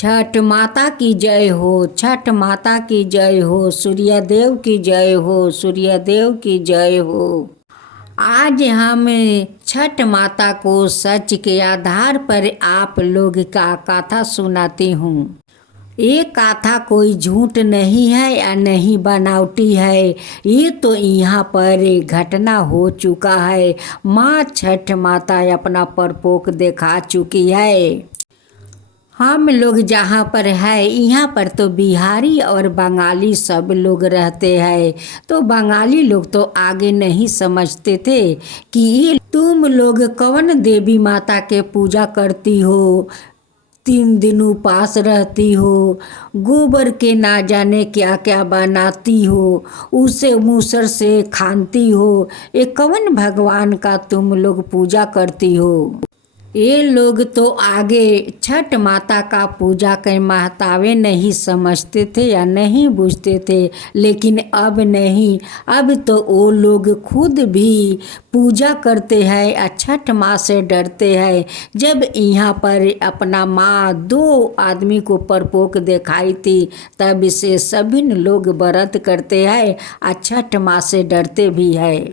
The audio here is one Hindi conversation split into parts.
छठ माता की जय हो, छठ माता की जय हो, सूर्य देव की जय हो, सूर्य देव की जय हो। आज हम छठ माता को सच के आधार पर आप लोग का कथा सुनाती हूँ। ये कथा कोई झूठ नहीं है या नहीं बनावटी है, ये तो यहाँ पर घटना हो चुका है। माँ छठ माता अपना परपोक दिखा चुकी है। हम लोग जहाँ पर है यहाँ पर तो बिहारी और बंगाली सब लोग रहते हैं। तो बंगाली लोग तो आगे नहीं समझते थे कि ये तुम लोग कौन देवी माता के पूजा करती हो, 3 दिन उपास रहती हो, गोबर के ना जाने क्या क्या बनाती हो, उसे मूसर से खानती हो, ये कौन भगवान का तुम लोग पूजा करती हो। ये लोग तो आगे छठ माता का पूजा के महत्व नहीं समझते थे या नहीं बूझते थे, लेकिन अब नहीं, अब तो वो लोग खुद भी पूजा करते हैं और छठ माँ से डरते हैं। जब यहाँ पर अपना माँ 2 आदमी को परपोक दिखाई थी, तब से सभी लोग व्रत करते हैं और छठ माँ से डरते भी है।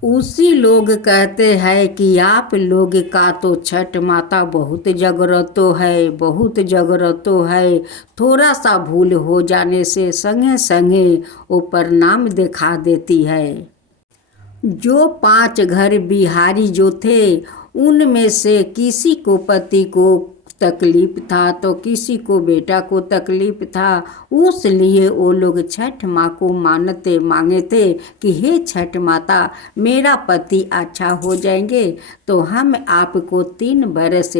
उसी लोग कहते हैं कि आप लोग का तो छठ माता बहुत जागृतो है, बहुत जागृतो है। थोड़ा सा भूल हो जाने से संगे संगे वो परिणाम दिखा देती है। जो 5 घर बिहारी जो थे, उनमें से किसी को पति को तकलीफ था तो किसी को बेटा को तकलीफ था। उस लिए वो लोग छठ माँ को मानते मांगे थे कि हे छठ माता, मेरा पति अच्छा हो जाएंगे तो हम आपको 3 बरस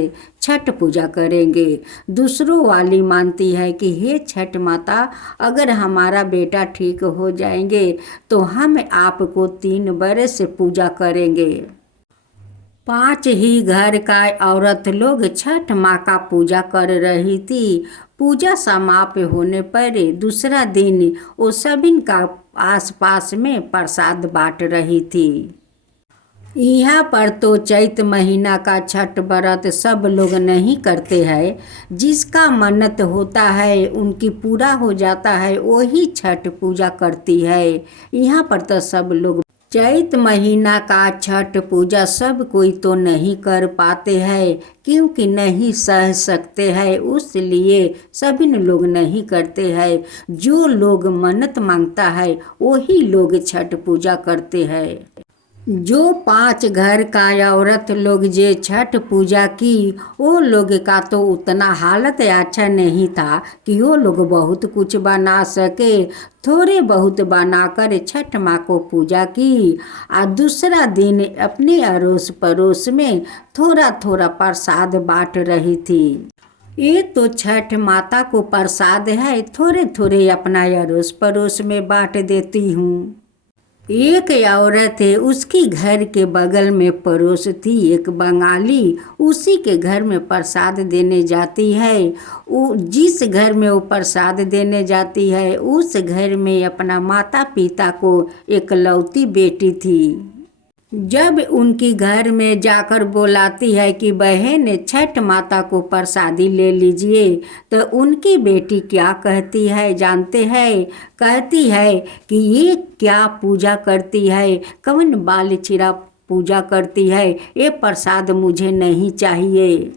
छठ पूजा करेंगे। दूसरों वाली मानती है कि हे छठ माता, अगर हमारा बेटा ठीक हो जाएंगे तो हम आपको 3 बरस पूजा करेंगे। 5 ही घर का औरत लोग छठ माँ का पूजा कर रही थी। पूजा समाप्त होने पर दूसरा दिन वो सभी का आसपास में प्रसाद बांट रही थी। यहाँ पर तो चैत महीना का छठ व्रत सब लोग नहीं करते हैं। जिसका मन्नत होता है उनकी पूरा हो जाता है, वही छठ पूजा करती है। यहाँ पर तो सब लोग चैत महीना का छठ पूजा सब कोई तो नहीं कर पाते हैं, क्योंकि नहीं सह सकते हैं, उसलिए सभी लोग नहीं करते हैं। जो लोग मन्नत मांगता है वही लोग छठ पूजा करते हैं। जो 5 घर का औरत लोग जे छठ पूजा की, वो लोग का तो उतना हालत अच्छा नहीं था कि वो लोग बहुत कुछ बना सके। थोड़े बहुत बनाकर छठ माँ को पूजा की और दूसरा दिन अपने अड़ोस पड़ोस में थोड़ा थोड़ा प्रसाद बांट रही थी। ये तो छठ माता को प्रसाद है, थोड़े थोड़े अपना अड़ोस पड़ोस में बांट देती हूँ। एक औरत है, उसकी घर के बगल में पड़ोस थी एक बंगाली, उसी के घर में प्रसाद देने जाती है। वो जिस घर में वो प्रसाद देने जाती है उस घर में अपना माता पिता को एकलौती बेटी थी। जब उनकी घर में जाकर बुलाती है कि बहन छठ माता को प्रसादी ले लीजिए, तो उनकी बेटी क्या कहती है जानते हैं? कहती है कि ये क्या पूजा करती है, कौन बाल चिरा पूजा करती है, ये प्रसाद मुझे नहीं चाहिए।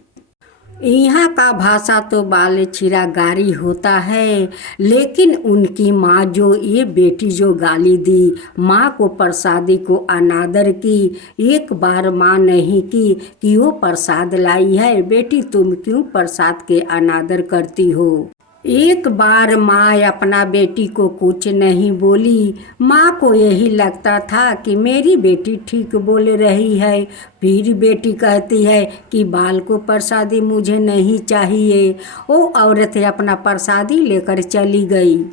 यहाँ का भाषा तो बाल छिरा गारी होता है, लेकिन उनकी माँ जो ये बेटी जो गाली दी, माँ को प्रसादी को अनादर की। एक बार माँ नहीं की कि वो प्रसाद लाई है, बेटी तुम क्यों प्रसाद के अनादर करती हो। एक बार माँ अपना बेटी को कुछ नहीं बोली। माँ को यही लगता था कि मेरी बेटी ठीक बोल रही है। फिर बेटी कहती है कि बाल को प्रसादी मुझे नहीं चाहिए। वो औरत अपना प्रसादी लेकर चली गई।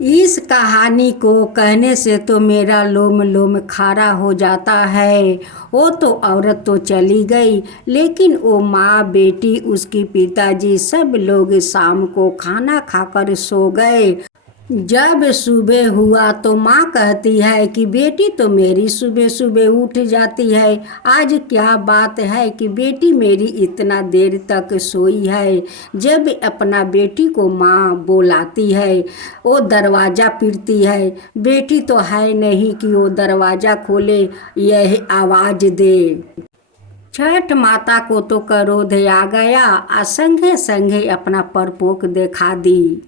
इस कहानी को कहने से तो मेरा लोम लोम खारा हो जाता है। वो तो औरत तो चली गई, लेकिन वो माँ बेटी उसकी पिताजी सब लोग शाम को खाना खाकर सो गए। जब सुबह हुआ तो माँ कहती है कि बेटी तो मेरी सुबह सुबह उठ जाती है, आज क्या बात है कि बेटी मेरी इतना देर तक सोई है। जब अपना बेटी को माँ बुलाती है, वो दरवाज़ा पीटती है, बेटी तो है नहीं कि वो दरवाज़ा खोले, यह आवाज़ दे। छठ माता को तो क्रोध आ गया, संगे संगे अपना परपोक दिखा दी।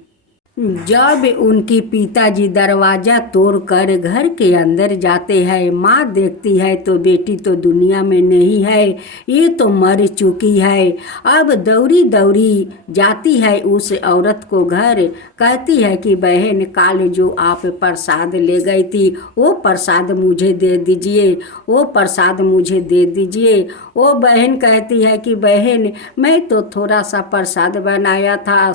जब उनके पिताजी दरवाजा तोड़कर घर के अंदर जाते हैं, माँ देखती है तो बेटी तो दुनिया में नहीं है, ये तो मर चुकी है। अब दौड़ी दौड़ी जाती है उस औरत को घर, कहती है कि बहन काल जो आप प्रसाद ले गई थी वो प्रसाद मुझे दे दीजिए, वो प्रसाद मुझे दे दीजिए। वो बहन कहती है कि बहन मैं तो थोड़ा सा प्रसाद बनाया था,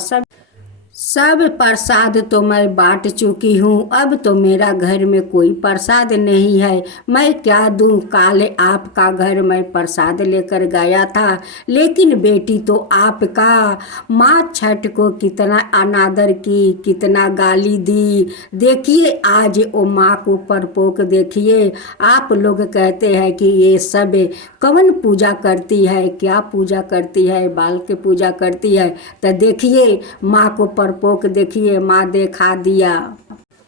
सब प्रसाद तो मैं बांट चुकी हूँ, अब तो मेरा घर में कोई प्रसाद नहीं है, मैं क्या दूँ। काले आपका घर मैं प्रसाद लेकर गया था, लेकिन बेटी तो आपका। माँ छठ को कितना अनादर की, कितना गाली दी। देखिए आज वो माँ को परपोक देखिए। आप लोग कहते हैं कि ये सब कौन पूजा करती है, क्या पूजा करती है, बाल के पूजा करती है। तो देखिए माँ को परपोक देखिए, माँ देखा दिया।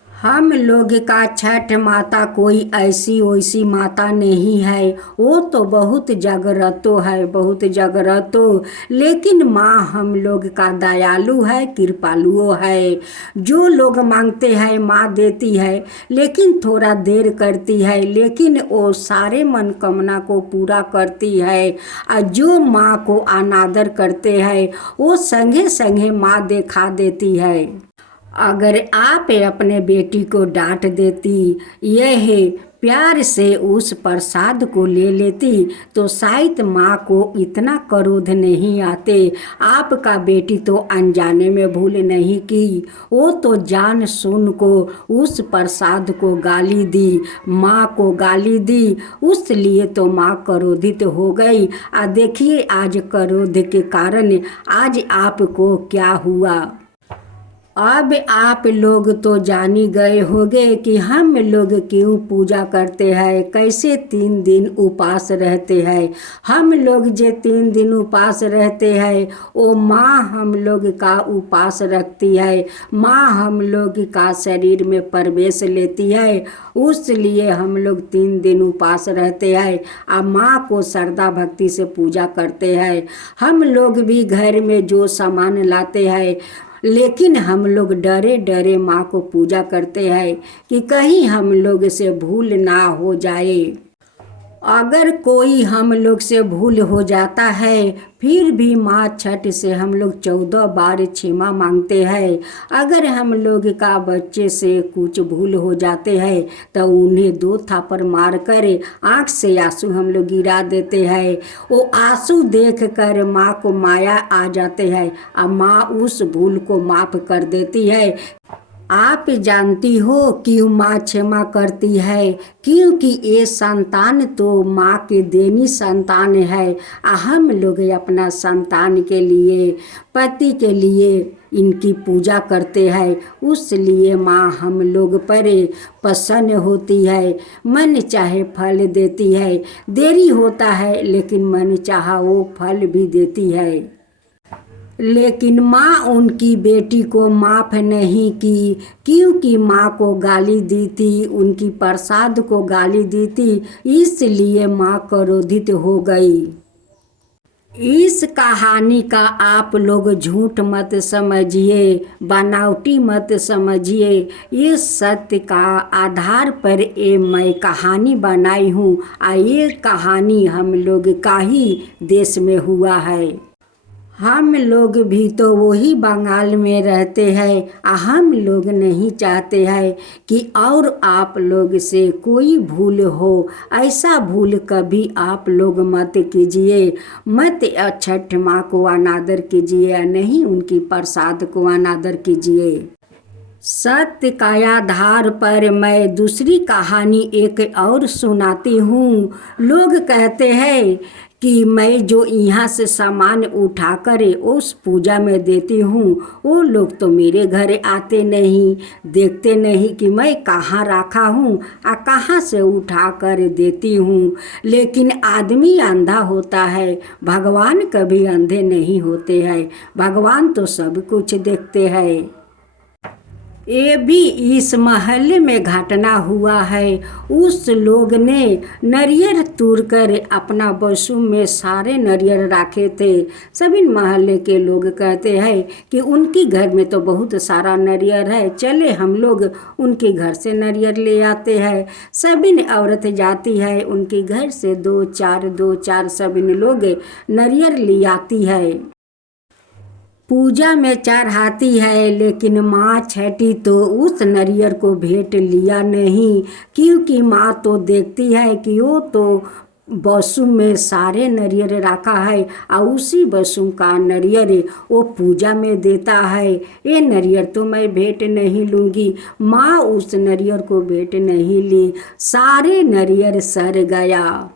हम लोग का छठ माता कोई ऐसी वैसी माता नहीं है, वो तो बहुत जागृतो है, बहुत जागृतो। लेकिन माँ हम लोग का दयालु है, कृपालुओ है। जो लोग मांगते हैं माँ देती है, लेकिन थोड़ा देर करती है, लेकिन वो सारे मनोकामना को पूरा करती है। और जो माँ को अनादर करते हैं वो संगे संगे माँ दिखा देती है। अगर आप अपने बेटी को डांट देती, यह प्यार से उस प्रसाद को ले लेती, तो शायद माँ को इतना क्रोध नहीं आते। आपका बेटी तो अनजाने में भूल नहीं की, वो तो जान सुन को उस प्रसाद को गाली दी, माँ को गाली दी, उसलिए तो माँ क्रोधित हो गई। देखिए आज क्रोध के कारण आज आपको क्या हुआ। अब आप लोग तो जानी गए होंगे कि हम लोग क्यों पूजा करते हैं, कैसे 3 दिन उपास रहते हैं। हम लोग जो 3 दिन उपास रहते हैं वो माँ हम लोग का उपास रखती है, माँ हम लोग का शरीर में प्रवेश लेती है, उसलिए हम लोग 3 दिन उपास रहते हैं और माँ को श्रद्धा भक्ति से पूजा करते हैं। हम लोग भी घर में जो सामान लाते हैं, लेकिन हम लोग डरे डरे माँ को पूजा करते हैं कि कहीं हम लोग से भूल ना हो जाए। अगर कोई हम लोग से भूल हो जाता है, फिर भी माँ छठ से हम लोग 14 बार क्षमा मांगते हैं। अगर हम लोग का बच्चे से कुछ भूल हो जाते हैं तो उन्हें 2 थापड़ मार कर आँख से आंसू हम लोग गिरा देते हैं। वो आंसू देख कर माँ को माया आ जाते हैं और माँ उस भूल को माफ़ कर देती है। आप जानती हो क्यों माँ क्षमा करती है? क्योंकि ये संतान तो माँ के देनी संतान है। हम लोग अपना संतान के लिए, पति के लिए इनकी पूजा करते हैं, उसलिए माँ हम लोग पर प्रसन्न होती है, मन चाहे फल देती है। देरी होता है लेकिन मन चाहा वो फल भी देती है। लेकिन माँ उनकी बेटी को माफ़ नहीं की, क्योंकि माँ को गाली दी थी, उनकी प्रसाद को गाली दी थी, इसलिए माँ क्रोधित हो गई। इस कहानी का आप लोग झूठ मत समझिए, बनावटी मत समझिए। ये सत्य का आधार पर ये मैं कहानी बनाई हूँ और ये कहानी हम लोग का ही देश में हुआ है। हम लोग भी तो वही बंगाल में रहते हैं। हम लोग नहीं चाहते हैं कि और आप लोग से कोई भूल हो। ऐसा भूल कभी आप लोग मत कीजिए, मत छठ माँ को अनादर कीजिए, नहीं उनकी प्रसाद को अनादर कीजिए। सत्य का आधार पर मैं दूसरी कहानी एक और सुनाती हूँ। लोग कहते हैं कि मैं जो यहाँ से सामान उठाकर उस पूजा में देती हूँ, वो लोग तो मेरे घर आते नहीं, देखते नहीं कि मैं कहाँ रखा हूँ और कहाँ से उठा कर देती हूँ। लेकिन आदमी अंधा होता है, भगवान कभी अंधे नहीं होते हैं। भगवान तो सब कुछ देखते हैं। ये भी इस मोहल्ले में घटना हुआ है। उस लोग ने नारियल तोड़ कर अपना बसु में सारे नारियल रखे थे। सभी मोहल्ले के लोग कहते हैं कि उनके घर में तो बहुत सारा नारियल है, चले हम लोग उनके घर से नारियल ले आते हैं। सभी औरत जाती है उनके घर से दो चार सभी लोग नारियल ले आती है, पूजा में चढ़ाती है। लेकिन माँ छठी तो उस नारियल को भेंट लिया नहीं, क्योंकि माँ तो देखती है कि वो तो बसु में सारे नारियल रखा है और उसी बसु का नारियल वो पूजा में देता है। ये नारियल तो मैं भेंट नहीं लूँगी। माँ उस नारियल को भेंट नहीं ली, सारे नारियल सड़ गया।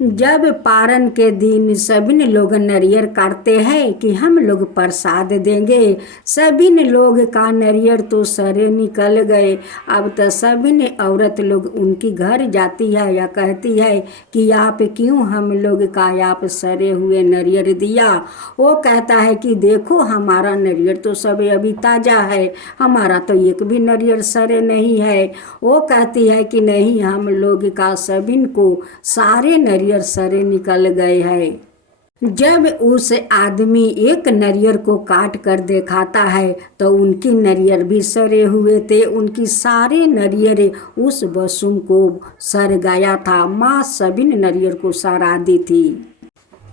जब पारण के दिन सभी लोग नारियल काटते हैं कि हम लोग प्रसाद देंगे, सभी लोग का नारियल तो सरे निकल गए। अब तो सभी औरत लोग उनकी घर जाती है या कहती है कि आप क्यों हम लोग का आप सरे हुए नारियल दिया। वो कहता है कि देखो हमारा नारियल तो सब अभी ताज़ा है, हमारा तो एक भी नारियल सरे नहीं है। वो कहती है कि नहीं, हम लोग का सभी को सारे नारियल सरे निकल गए हैं। जब उस आदमी एक नारियल को काट कर दिखाता है तो उनकी नारियल भी सरे हुए थे, उनकी सारे नारियल उस बसुम को सर गया था। माँ सभी नारियल को सरा दी थी।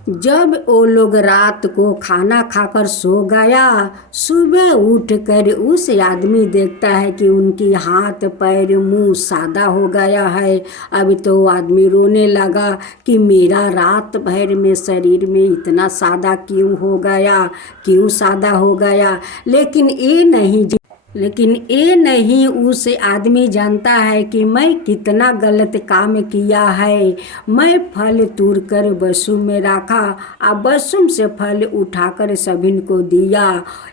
जब वो लोग रात को खाना खाकर सो गया, सुबह उठकर उस आदमी देखता है कि उनकी हाथ पैर मुंह सादा हो गया है। अब तो वो आदमी रोने लगा कि मेरा रात भर में शरीर में इतना सादा क्यों हो गया, क्यों सादा हो गया। लेकिन ये नहीं उस आदमी जानता है कि मैं कितना गलत काम किया है। मैं फल तोड़ कर बसु में रखा और बसुम से फल उठाकर सभी को दिया।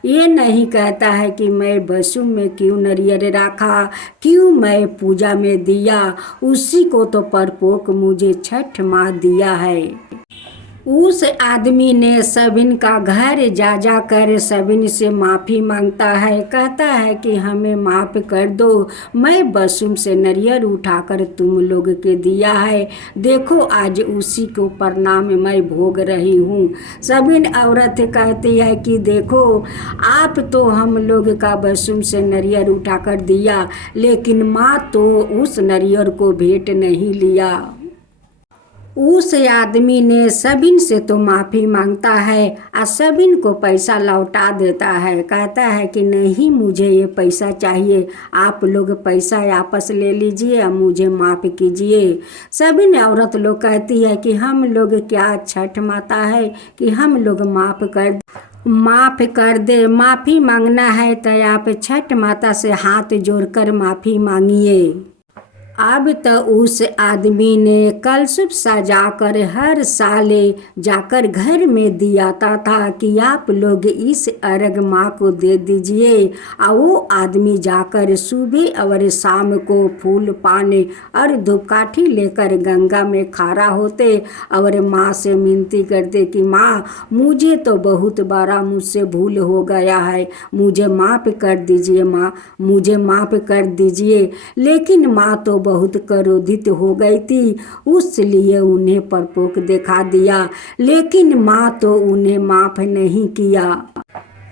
ये नहीं कहता है कि मैं बसुम में क्यों नारियल रखा, क्यों मैं पूजा में दिया। उसी को तो परपोक मुझे छठ माँ दिया है। उस आदमी ने सबिन का घर जा कर सबिन से माफ़ी मांगता है, कहता है कि हमें माफ़ कर दो, मैं बसुम से नारियल उठाकर तुम लोग के दिया है, देखो आज उसी को प्रणाम मैं भोग रही हूँ। सबिन औरत कहती है कि देखो आप तो हम लोग का बसुम से नारियल उठाकर दिया, लेकिन माँ तो उस नारियल को भेंट नहीं लिया। उस आदमी ने सबिन से तो माफ़ी मांगता है और सबिन को पैसा लौटा देता है, कहता है कि नहीं मुझे ये पैसा चाहिए, आप लोग पैसा वापस ले लीजिए और मुझे माफ़ कीजिए। सबिन औरत लोग कहती है कि हम लोग क्या छठ माता है कि हम लोग माफ़ कर दे। माफ़ी मांगना है तो आप छठ माता से हाथ जोड़कर माफ़ी मांगिए। अब तो उस आदमी ने कलशुप सजाकर हर साल जाकर घर में दियाता था कि आप लोग इस अर्घ माँ को दे दीजिए। और वो आदमी जाकर सुबह और शाम को फूल पानी और धूपकाठी लेकर गंगा में खड़ा होते और माँ से विनती करते कि माँ मुझे तो बहुत बड़ा मुझसे भूल हो गया है, मुझे माफ़ कर दीजिए, माँ मुझे माफ़ कर दीजिए। लेकिन माँ तो बहुत क्रोधित हो गई थी, उसलिए उन्हें परपोक दिखा दिया, लेकिन माँ तो उन्हें माफ़ नहीं किया।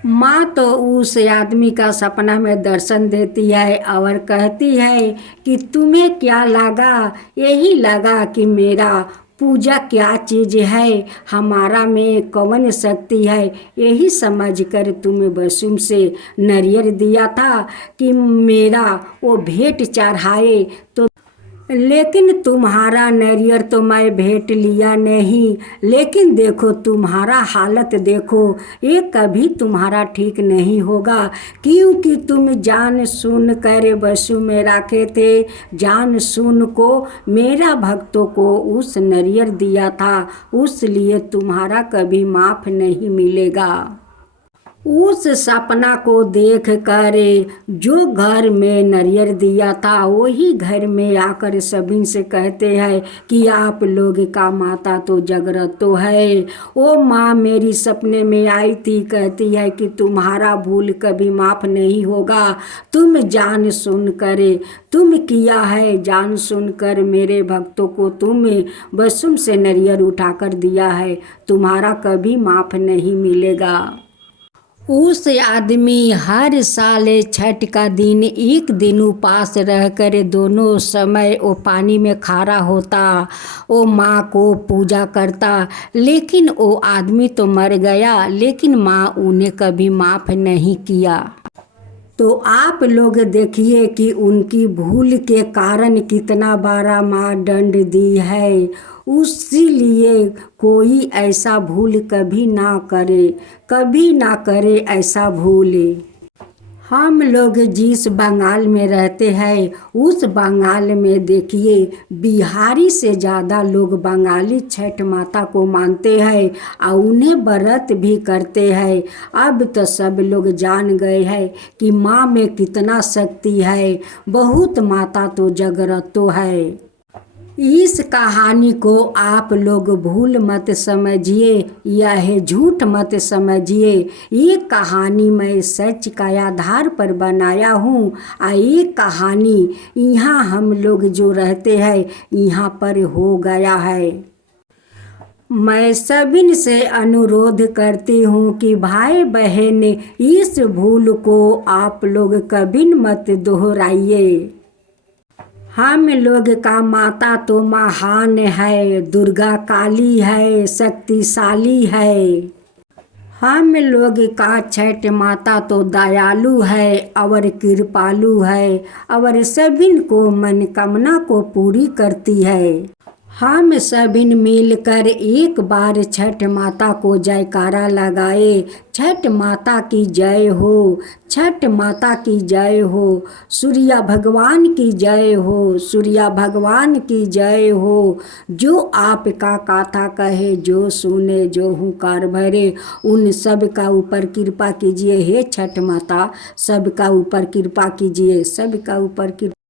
माँ तो उस आदमी का सपना में दर्शन देती है और कहती है कि तुम्हें क्या लगा, यही लगा कि मेरा पूजा क्या चीज़ है, हमारा में कौन शक्ति है, यही समझकर तुम्हें बसुम से नारियल दिया था कि मेरा वो भेंट चढ़ाए। तो लेकिन तुम्हारा नरियर तो मैं भेंट लिया नहीं। लेकिन देखो तुम्हारा हालत देखो, ये कभी तुम्हारा ठीक नहीं होगा, क्योंकि तुम जान सुन कर बसु में रखे थे। जान सुन को मेरा भक्तों को उस नरियर दिया था, उसलिए तुम्हारा कभी माफ़ नहीं मिलेगा। उस सपना को देख कर जो घर में नरियर दिया था, वही घर में आकर सभी से कहते हैं कि आप लोग का माता तो जागृत तो है। वो माँ मेरी सपने में आई थी, कहती है कि तुम्हारा भूल कभी माफ़ नहीं होगा। तुम जान सुन कर तुम किया है, जान सुन कर मेरे भक्तों को तुम बसुम से नरियर उठाकर दिया है, तुम्हारा कभी माफ़ नहीं मिलेगा। उस आदमी हर साल छठ का दिन एक दिन उपास रहकर दोनों समय वो पानी में खड़ा होता, वो माँ को पूजा करता। लेकिन वो आदमी तो मर गया, लेकिन माँ उन्हें कभी माफ़ नहीं किया। तो आप लोग देखिए कि उनकी भूल के कारण कितना बड़ा माँ दंड दी है। उसीलिए कोई ऐसा भूल कभी ना करे, कभी ना करे ऐसा भूल। हम लोग जिस बंगाल में रहते हैं, उस बंगाल में देखिए बिहारी से ज़्यादा लोग बंगाली छठ माता को मानते हैं और उन्हें व्रत भी करते हैं। अब तो सब लोग जान गए हैं कि माँ में कितना शक्ति है, बहुत माता तो जागृत तो है। इस कहानी को आप लोग भूल मत समझिए, यह झूठ मत समझिए। ये कहानी मैं सच का आधार पर बनाया हूँ। और ये कहानी यहाँ हम लोग जो रहते हैं यहाँ पर हो गया है। मैं सभी से अनुरोध करती हूँ कि भाई बहन इस भूल को आप लोग कभी मत दोहराइए। हम लोग का माता तो महान है, दुर्गा काली है, शक्तिशाली है। हम लोग का छठ माता तो दयालु है और कृपालु है और सभी को मनोकामना को पूरी करती है। हम सभी मिलकर एक बार छठ माता को जयकारा लगाए। छठ माता की जय हो, छठ माता की जय हो, सूर्या भगवान की जय हो, सूर्या भगवान की जय हो। जो आपका कथा कहे, जो सुने, जो हुंकार भरे, उन सब का ऊपर कृपा कीजिए। हे छठ माता, सबका ऊपर कृपा कीजिए, सबका ऊपर कृपा।